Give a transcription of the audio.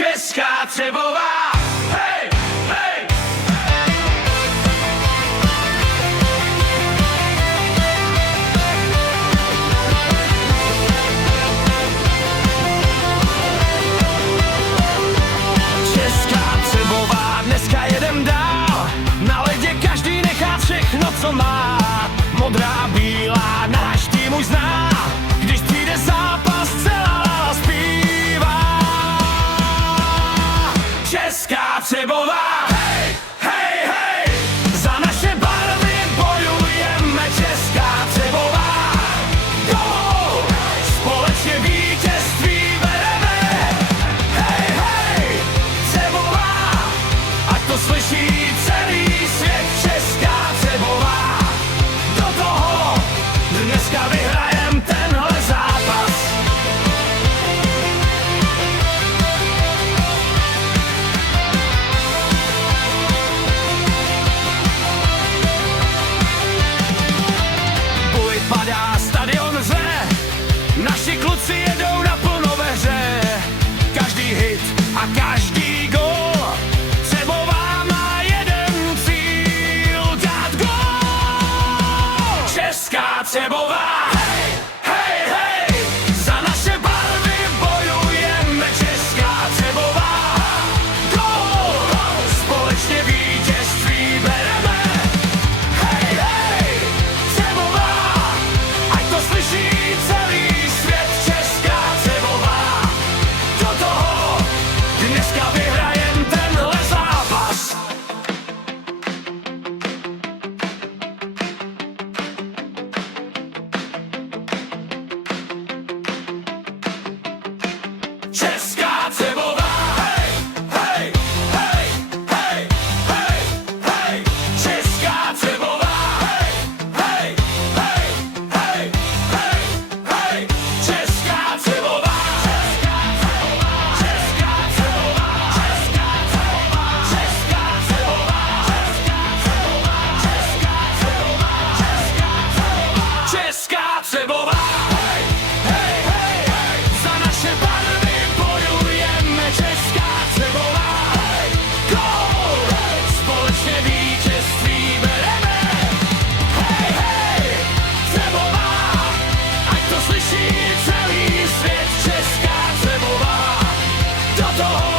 Česká Třebová, hej, hej! Česká Třebová, dneska jedem dál. Na ledě každý nechá všechno, co má. Modrá, bílá, náš tým už zná. Když přijde zápas, celá zpívá. Česká Třebová, hej, hej, hej! Za naše barvy bojujeme, Česká Třebová. Gól! Společně vítězství bereme. Hej, hej! Třebová, ať to slyší celý svět. Česká Třebová, do toho dneska vyhrajem tenhle zápas. Buď padá, stadion zve, naši kluci jedou naplno ve hře. Každý hit a každý gól, Třebová má jeden cíl, dát gól. Česká Třebová, hej, hej, hej! Za naše barvy bojujeme, Česká Třebová. Gól! Společně vítězství bereme. Hej, hej! Třebová, ať to slyší celý svět. Česká Třebová, do toho dneska vyhrajem tenhle zápas. Česká Třebová, hej, hej, hej, hej, hej, hej! Česká Třebová, hej, hej, hej, hej, hej, hej! Česká Třebová, Česká Třebová, Česká Třebová, Česká Třebová, Česká Třebová, Česká Třebová, hej, hej, hej, hej! Za naše barvy bojujeme, Česká Třebová. Gól! Společně vítězství bereme. Hej, hej! Třebová, ať to slyší celý svět. Česká Třebová, do toho